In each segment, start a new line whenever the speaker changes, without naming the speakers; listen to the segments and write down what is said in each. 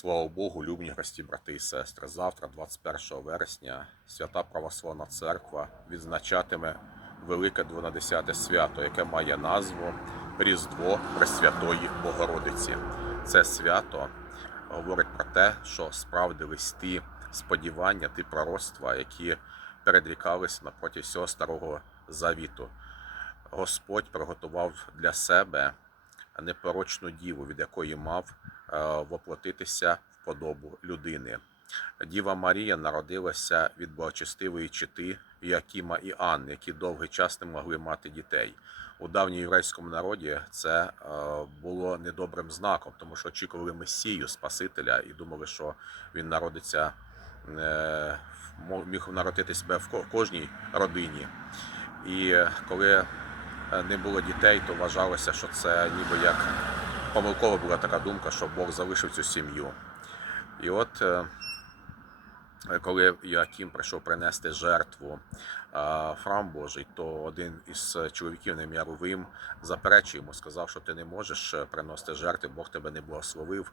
Слава Богу, любні гості, брати і сестри. Завтра, 21 вересня, свята Православна Церква відзначатиме велике 12 свято, яке має назву Різдво Пресвятої Богородиці. Це свято говорить про те, що справдились ті сподівання, ті пророцтва, які передрікались напроти всього старого завіту. Господь приготував для себе непорочну діву, від якої мав е, воплотитися в подобу людини. Діва Марія народилася від благочестивої чити Якіма і Анни, які довгий час не могли мати дітей. У давньоєврейському народі це е, було недобрим знаком, тому що очікували Месію, Спасителя, і думали, що він народиться, е, міг народити себе в кожній родині. І коли не було дітей, то вважалося, що це ніби як помилкова була така думка, що Бог залишив цю сім'ю. І от е, коли Яким прийшов принести жертву е, храм Божий, то один із чоловіків на ім'я Рувим заперечив йому, сказав, що ти не можеш е, приносити жертви, Бог тебе не благословив.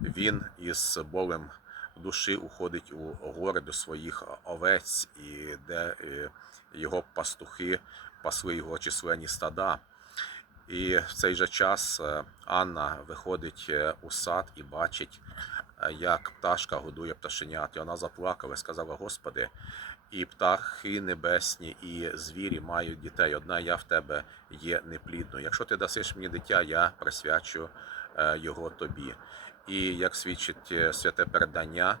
Він із болем душі уходить у гори до своїх овець, і де е, його пастухи пасли його численні стада. І в цей же час е, Анна виходить е, у сад і бачить, е, як пташка годує пташенят. І вона заплакала і сказала: Господи, і птахи небесні, і звірі мають дітей. Одна я в тебе є неплідною. Якщо ти дасиш мені дитя, я присвячу його тобі. І як свідчить святе передання,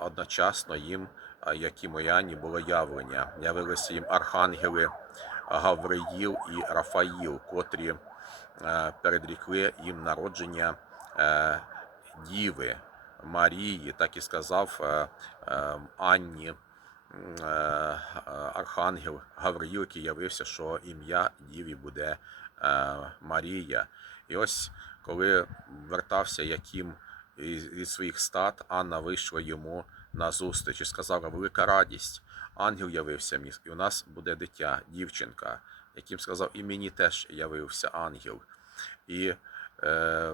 одночасно їм, як і Мояні, було явлення. Явилися їм архангели. Гавриїл і Рафаїл, котрі е, передрікли їм народження е, Діви Марії, так і сказав е, Анні Архангел Гавриїл, який явився, що ім'я Діві буде Марія. І ось коли вертався Яким із- своїх стад, Анна вийшла йому на зустріч і сказала: велика радість. Ангел явився мені, і у нас буде дитя, дівчинка, яким сказав, і мені теж явився ангел. І е,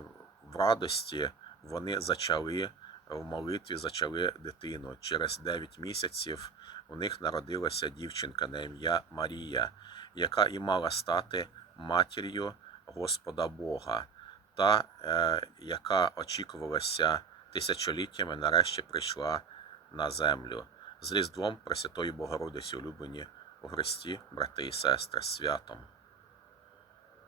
в радості вони зачали в молитві, зачали дитину. Через 9 місяців у них народилася дівчинка на ім'я Марія, яка і мала стати матір'ю Господа Бога, та е, яка очікувалася тисячоліттями, нарешті прийшла на землю з Різдвом Пресвятої Богородиці, улюблені у Христі, брати і сестри, святом.